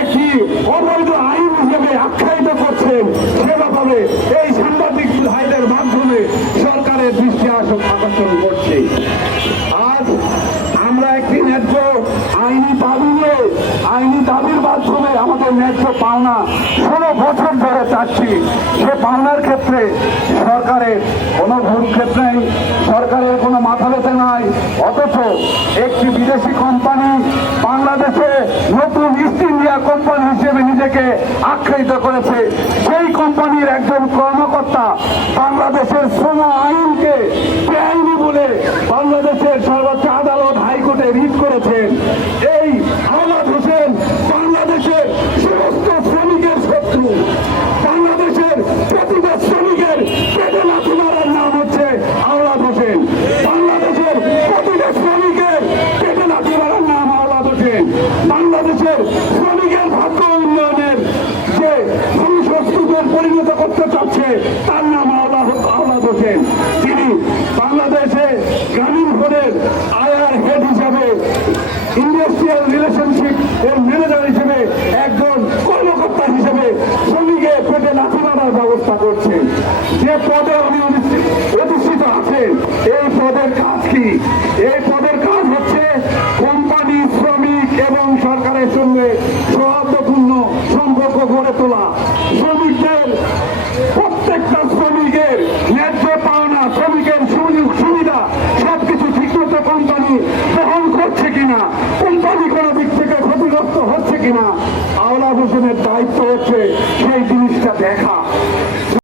একটি অবৈধ আইন হিসেবে আখ্যায়িত করছেন, সে ব্যাপারে এই সাংবাদিক ভাইদের মাধ্যমে সরকারের দৃষ্টি আকর্ষণ করছে। আজ আমরা একটি ন্যায্য আইনি দাবি নিয়ে আইনি দাবির মাধ্যমে আমাদের ন্যায্য পাওনা 16 বছর ধরে চাচ্ছি। সে পাওনার ক্ষেত্রে সরকারের কোনো ভূক্ষেপ নেই, সরকারের কোনো মাথা ব্যথা নাই। অথচ একটি বিদেশি কোম্পানি বাংলাদেশে নতুন ইস্ট ইন্ডিয়া কোম্পানি হিসেবে নিজেকে আখ্যায়িত করেছে। সেই কোম্পানির একজন কর্মকর্তা বাংলাদেশের শ্রম আইনকে বেআইনি বলে বাংলাদেশের সর্বোচ্চ আদালত হাইকোর্টে রিট করেছেন। এই আওলাদ হোসেন বাংলাদেশের সমস্ত শ্রমিকের শত্রু। বাংলাদেশের প্রতিটা শ্রমিকের পেটে লাথি মারার নাম হচ্ছে আওলাদ হোসেন। বাংলাদেশের প্রতিটা শ্রমিকের পেটে লাথি মারার নাম আওলাদ হোসেন। বাংলাদেশের শ্রমিকের ভাগ্য উন্নয়নের যে সংস্কৃতির পরিণত করতে চাচ্ছে তার নাম আওলাদ হোসেন। তিনি বাংলাদেশে গ্রামীণ ফোনের আয়ার হেড হিসাবে, ইন্ডাস্ট্রিয়াল রিলেশনশিপ এর ম্যানেজার হিসেবে, একজন কর্মকর্তা হিসেবে শ্রমিকের পেটে লাথি মারার ব্যবস্থা করছেন। যে পদে উনি অধিষ্ঠিত আছেন, এই পদের কাজ কি? এই পদের কাজ হচ্ছে কোম্পানি, শ্রমিক এবং সরকারের সঙ্গে